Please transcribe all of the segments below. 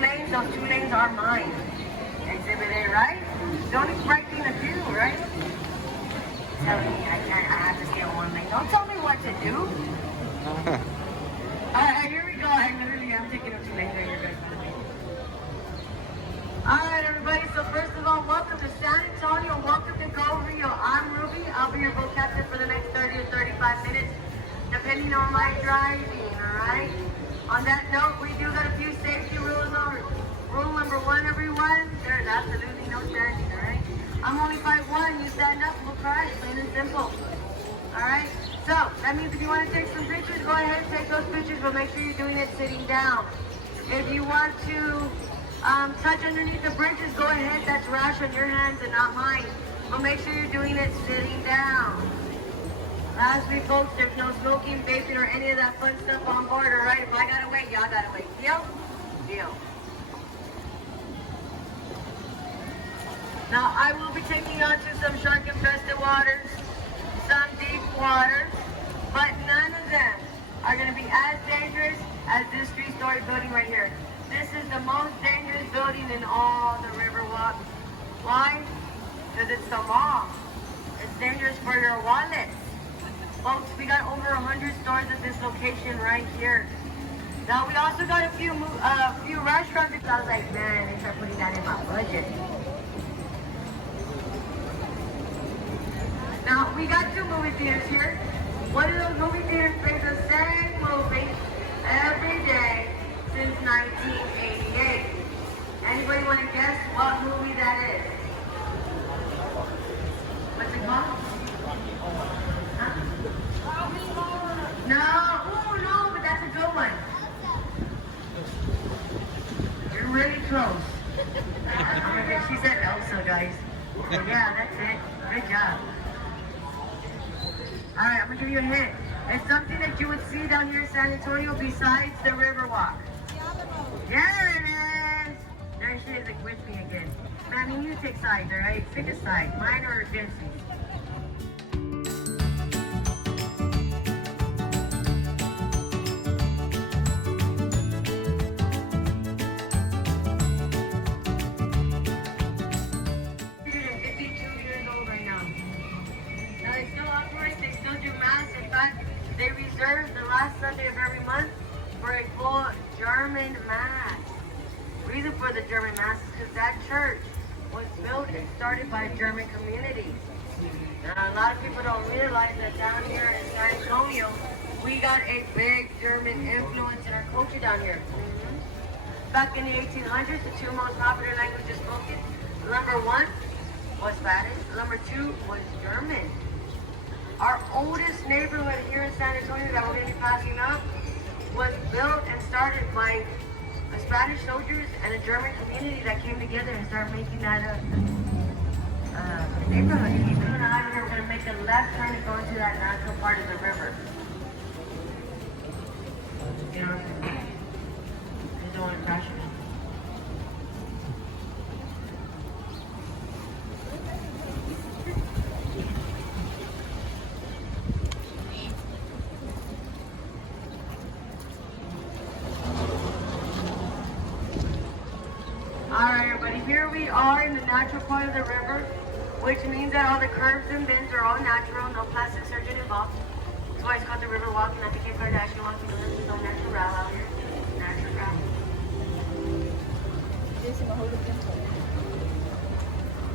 lanes, those 2 lanes are mine. Exhibit A, right? The only right thing to do, right? Tell me, I have to stay on 1 lane. Don't tell me what to do. Alright, here we go. I'm taking up 2 lanes right here, guys. Alright, everybody. So first of all, welcome to San Antonio. Welcome to Go Rio. I'm Ruby. I'll be your boat captain for the next 30 to 35 minutes, depending on my driving, alright? On that note, we do got a few safety rules. Rule number 1, everyone, there's absolutely no standing, alright? I'm only 5'1", you stand up, we'll crash, plain and simple. Alright? So, that means if you want to take some pictures, go ahead and take those pictures, but make sure you're doing it sitting down. If you want to touch underneath the bridges, go ahead, that's rash on your hands and not mine. But make sure you're doing it sitting down. Lastly, folks, there's no smoking, vaping, or any of that fun stuff on board, alright? If I gotta wait, y'all gotta wait. Deal? Deal. Now, I will be taking you on to some shark-infested waters, some deep waters, but none of them are going to be as dangerous as this 3-story building right here. This is the most dangerous building in all the Riverwalk. Why? Because it's the mall. It's dangerous for your wallet. Folks, we got over 100 stores at this location right here. Now, we also got a few restaurants. I was like, man, they start putting that in my budget. Now, we got 2 movie theaters here. One of those movie theaters plays the same movie every day since 1988. Anybody want to guess what movie that is? What's it called? Huh? No, oh no, but that's a good one. You're really close. She said Elsa, guys. So yeah, that's it. Good job. Alright, I'm going to give you a hint. It's something that you would see down here in San Antonio besides the Riverwalk. There it is! There she is, like, with me again. Man, you need to take sides, alright? Pick a side. Mine or Vince's. They reserve the last Sunday of every month for a full German Mass. The reason for the German Mass is because that church was built and started by a German community. Now, a lot of people don't realize that down here in San Antonio, we got a big German influence in our culture down here. Back in the 1800s, the 2 most popular languages spoken, number 1 was Spanish, number 2 was German. Our oldest neighborhood here in San Antonio that we're going to be passing up was built and started by the Spanish soldiers and a German community that came together and started making that neighborhood. Even when out here, we're going to make a left turn and go into that natural part of the river. You know, I don't want to crash it. Alright everybody, here we are in the natural part of the river, which means that all the curves and bends are all natural, no plastic surgeon involved. That's why it's called the river walk, not the Kim Kardashian walk, because there's no natural out here. Natural.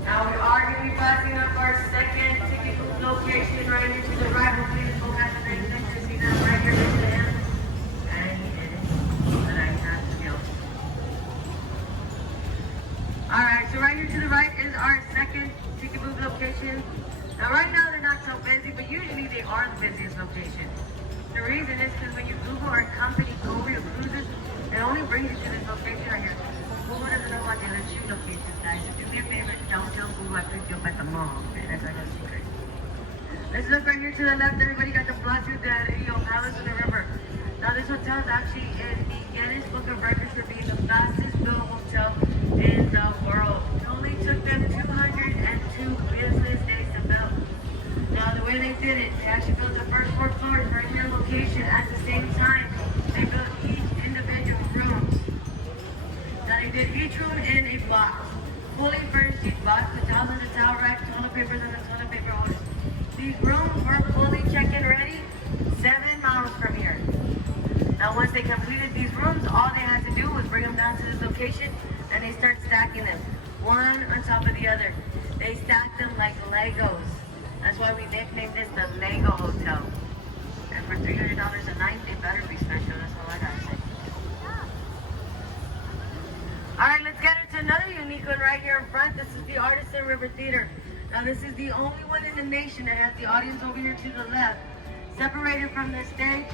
Now we are going to be passing up our second ticket location right here to the right. Hopefully this will have the next picture. See that right here next to him? And he did it. But I have skills. Alright, so right here to the right is our second ticket booth location. Now right now they're not so busy, but usually they are the busiest location. The reason is because when you Google our company, Go Rio Cruises, it only brings you to this location right here. Google doesn't know about the other 2 locations, guys. So do me a favor, don't tell Google I picked you up at the mall. Okay, that's our little secret. Let's look right here to the left. Everybody got the Plaza del Palace in the river. Now this hotel is actually in the Guinness Book of Records for being the fastest built hotel in the world. It only took them 202 business days to build. Now the way they did it, they actually built the first 4 floors right in their location at the same time. They built each individual room. Now fully furnished. These boxes, the towels on the towel rack, toilet papers on the toilet paper holders. These rooms were fully check-in ready 7 miles from here. Now once they completed these rooms, all they had to do was bring them down to this location and they start stacking them, one on top of the other. They stacked them like Legos. That's why we nicknamed this the Lego Hotel. And for $300 a night, they better be special, that's all I gotta say. Alright, let's get into another unique one right here in front. This is the Artisan River Theater. Now this is the only one in the nation that has the audience over here to the left, separated from the stage.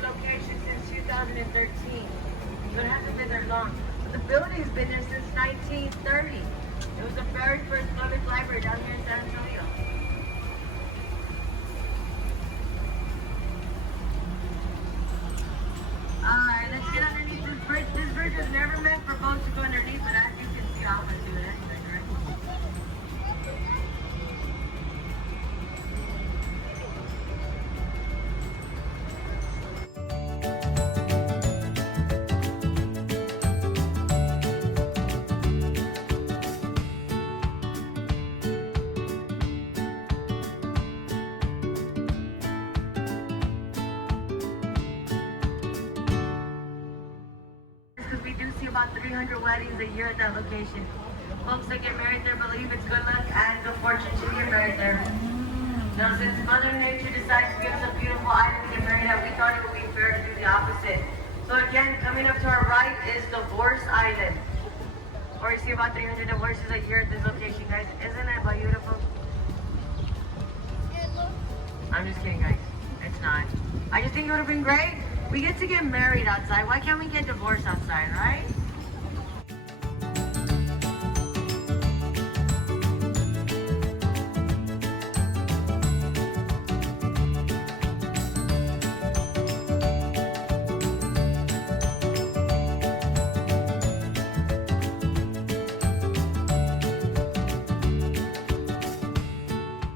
Location since 2013. So it hasn't been there long. But the building's been there since 1930. It was the very first public library down here in San Antonio. Alright, let's get underneath this bridge. This bridge was never meant for boats to go underneath, but as you can see, I'm gonna do it anyway, right? Because we do see about 300 weddings a year at that location. Folks that get married there believe it's good luck and good fortune to get married there. Now, since Mother Nature decides to give us a beautiful island to get married at, we thought it would be fair to do the opposite. So again, coming up to our right is Divorce Island. Or you see about 300 divorces a year at this location, guys. Isn't that beautiful? I'm just kidding, guys. It's not. I just think it would have been great. We get to get married outside. Why can't we get divorced outside, right?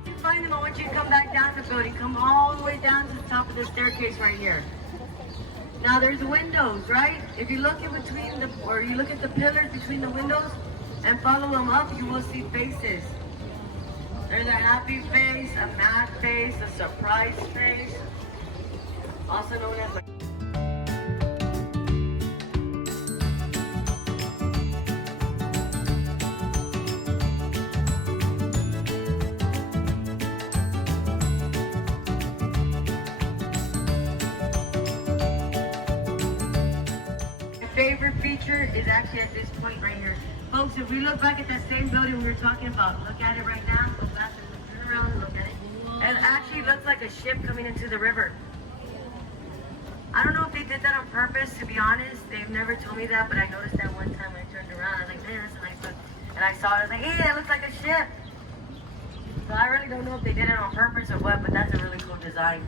You find them, I want you to come back down the building. Come all the way down to the top of the staircase right here. Now there's windows, right? If you look in between or you look at the pillars between the windows and follow them up, you will see faces. There's a happy face, a mad face, a surprise face, also known as a favorite feature is actually at this point right here. Folks, if we look back at that same building we were talking about, look at it right now, go back and turn around and look at it. It actually looks like a ship coming into the river. I don't know if they did that on purpose, to be honest. They've never told me that, but I noticed that one time when I turned around. I was like, man, that's a nice look. And I saw it, I was like, hey, that looks like a ship. So I really don't know if they did it on purpose or what, but that's a really cool design.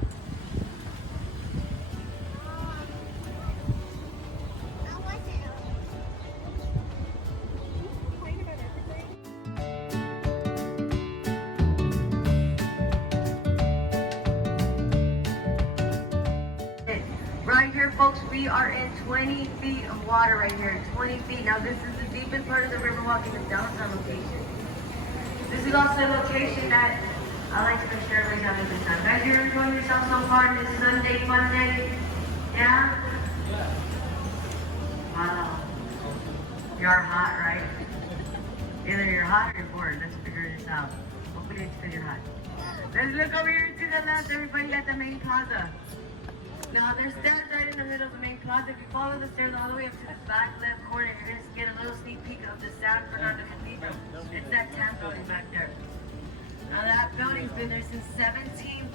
Right here, folks, we are in 20 feet of water right here, 20 feet. Now, this is the deepest part of the Riverwalk in the downtown location. This is also a location that I like to make sure everybody's having a good time. Guys, you're enjoying yourself so far on this Sunday fun day? Yeah? Wow. You're hot, right? Either you're hot or you're bored. Let's figure this out. Hopefully it's because you're hot. Let's look over here to the left. Everybody at the main plaza. Now there's stairs right in the middle of the main plaza. If you follow the stairs all the way up to the back left corner, you're going to get a little sneak peek of the San Fernando Cathedral. It's that tan building back there. Now that building's been there since 1731.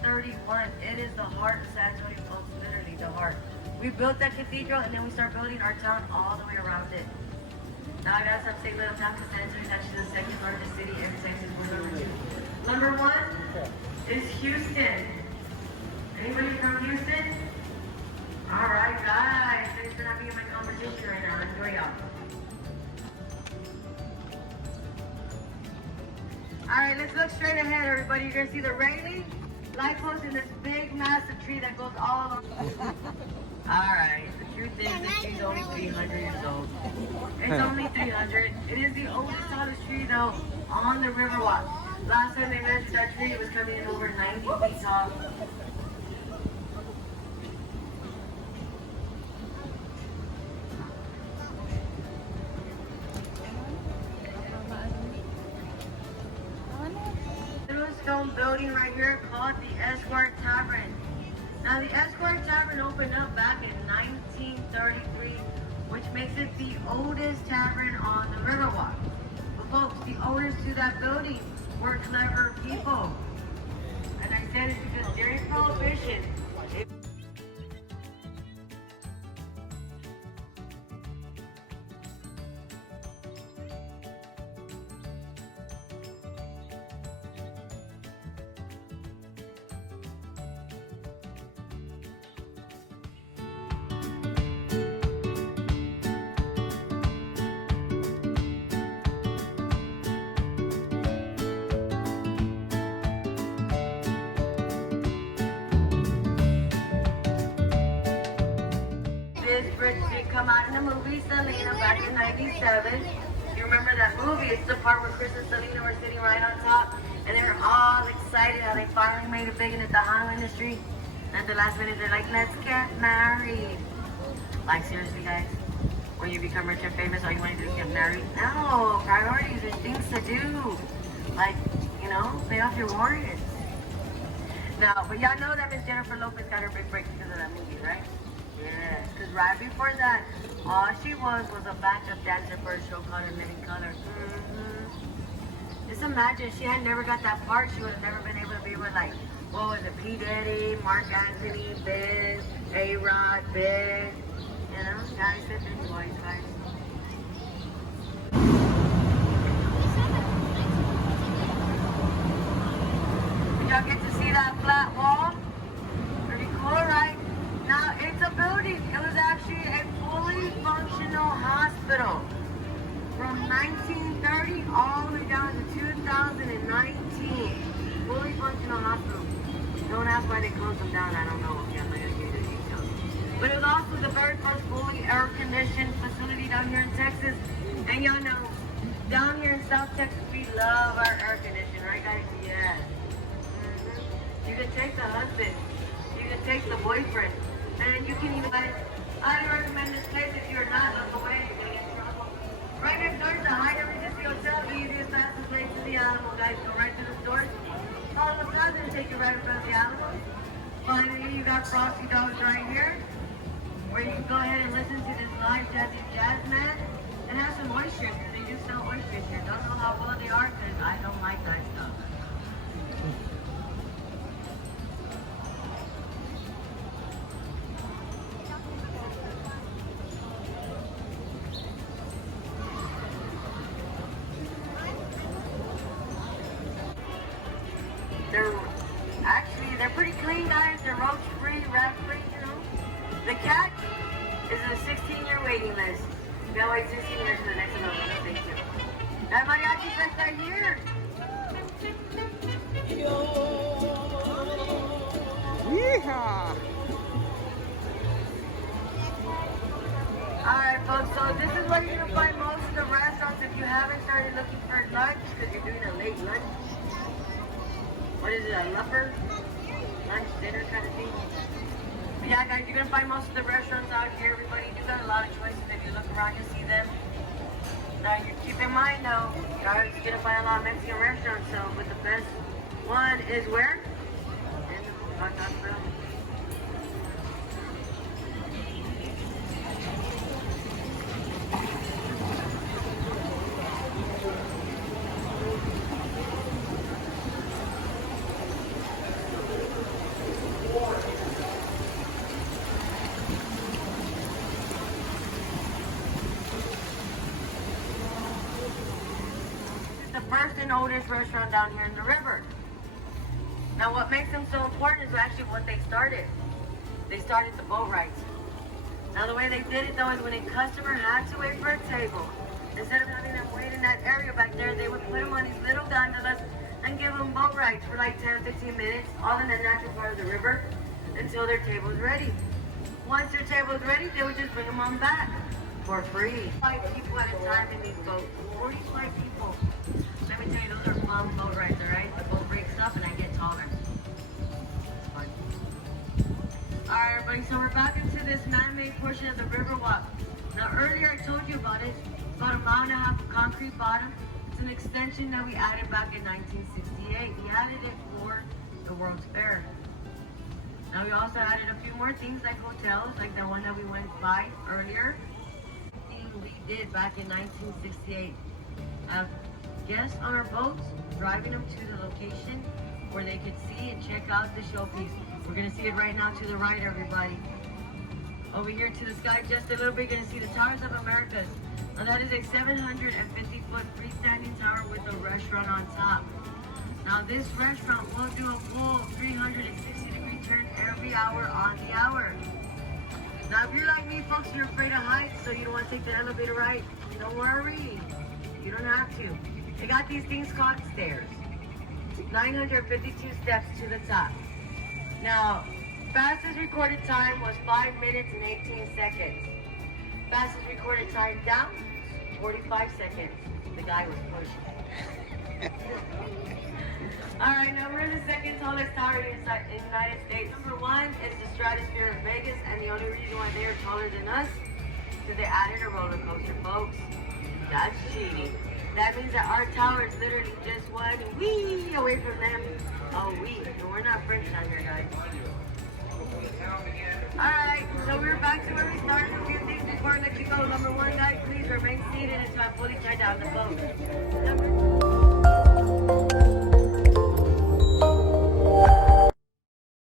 It is the heart of San Antonio, folks, literally the heart. We built that cathedral and then we start building our town all the way around it. Now I got some say little town because San Antonio is actually the second largest city. Every Texas was number 2. Number 1 is Houston. Anybody from Houston? Alright guys, thanks for not being in my competition right now. Enjoy y'all. Alright, let's look straight ahead, everybody. You're gonna see the railing, light post, and this big massive tree that goes all along. Alright, the truth is this tree's only 300 years old. It's only 300. It is the oldest tallest tree though on the Riverwalk. Last time they measured that tree, it was coming in over 90 feet tall. Stone building right here called the Esquire Tavern. Now the Esquire Tavern opened up back in 1933, which makes it the oldest tavern on the Riverwalk. But folks, the owners to that building were clever people. And I said it's because during Prohibition, this bridge did come out in the movie Selena back in 97. You remember that movie? It's the part where Chris and Selena were sitting right on top and they were all excited how they finally made it big in the Tejano industry. And at the last minute they're like, let's get married. Like seriously guys, when you become rich and famous, all you want to do is get married? No, priorities, there's things to do. Like, you know, pay off your mortgage. Now, but y'all know that Miss Jennifer Lopez got her big break because of that movie, right? Yes, because right before that, all she was a backup dancer for a show called Living Color. Just imagine, she had never got that part, she would have never been able to be with like, what was it, P. Diddy, Mark Anthony, Biz, A-Rod, Biz, you know, guys, different boys, guys. Did y'all get to see that flat wall? Pretty cool, right? Now, it's a building. It was actually a fully functional hospital from 1930 all the way down to 2019. Fully functional hospital. Don't ask why they closed them down. I don't know. Okay, I'm not going to give you the details. But it was also the very first fully air-conditioned facility down here in Texas. And y'all know, down here in South Texas, we love our air conditioning, right, guys? Yes. You can take the husband. You can take the boyfriend. And you can even, I highly recommend this place if you're not, look away, you're going to get in trouble. Right next door is the Hyatt Regency Hotel, easiest, fastest place to the Alamo, guys. Go right to the store. Follow the plaza and take you right in front of the Alamo. Finally, you got Frosty Dogs right here, where you can go ahead and listen to this live jazzy jazz man and have some oysters, because they do sell oysters here. Don't know how well they are, because I don't like that stuff. They're pretty clean, guys. They're roach-free, rat-free, you know. The catch is a 16-year waiting list. You gotta wait 16 years for the next one. Thank you. That mariachi's right here. Yeehaw! Alright, folks, so this is where you're gonna find most of the restaurants if you haven't started looking for lunch, because you're doing a late lunch. What is it, a lumper? Lunch, dinner kind of thing. But yeah, guys, you're gonna find most of the restaurants out here. Everybody, you got a lot of choices. If you look around, you see them. Now, you keep in mind though, guys, you're gonna find a lot of Mexican restaurants. So, but the best one is where? In the hospital. and oldest restaurant down here in the river. Now what makes them so important is actually what they started. They started the boat rides. Now the way they did it though is when a customer had to wait for a table, instead of having them wait in that area back there, they would put them on these little gondolas and give them boat rides for like 10-15 minutes, all in the natural part of the river, until their table is ready. Once their table is ready, they would just bring them on back for free. 5 people at a time in these boats. 45 people. Let me tell you, those are fun boat rides, alright? The boat breaks up and I get taller. It's fun. Alright, everybody, so we're back into this man-made portion of the river walk. Now, earlier I told you about it. It's about a mile and a half of concrete bottom. It's an extension that we added back in 1968. We added it for the World's Fair. Now, we also added a few more things like hotels, like the one that we went by earlier. We did back in 1968. Have guests on our boats, driving them to the location where they could see and check out the showpiece. We're gonna see it right now to the right, everybody. Over here to the sky, just a little bit, gonna see the Towers of Americas. Now that is a 750-foot freestanding tower with a restaurant on top. Now this restaurant will do a full 360-degree turn every hour on the hour. Now if you're like me, folks, you're afraid of heights, so you don't want to take the elevator ride, don't worry. You don't have to. They got these things called stairs. 952 steps to the top. Now, fastest recorded time was 5 minutes and 18 seconds. Fastest recorded time down, 45 seconds. The guy was pushing. Alright, now we're the second tallest tower in the United States. Number 1 is the Stratosphere of Vegas, and the only reason why they are taller than us is because they added a roller coaster, folks. That's cheating. That means that our tower is literally just one wee away from them. Oh, we're not French down here, guys. Alright, so we're back to where we started. A few things before I let you go. Number 1, guys, please remain seated until I fully tie down the boat.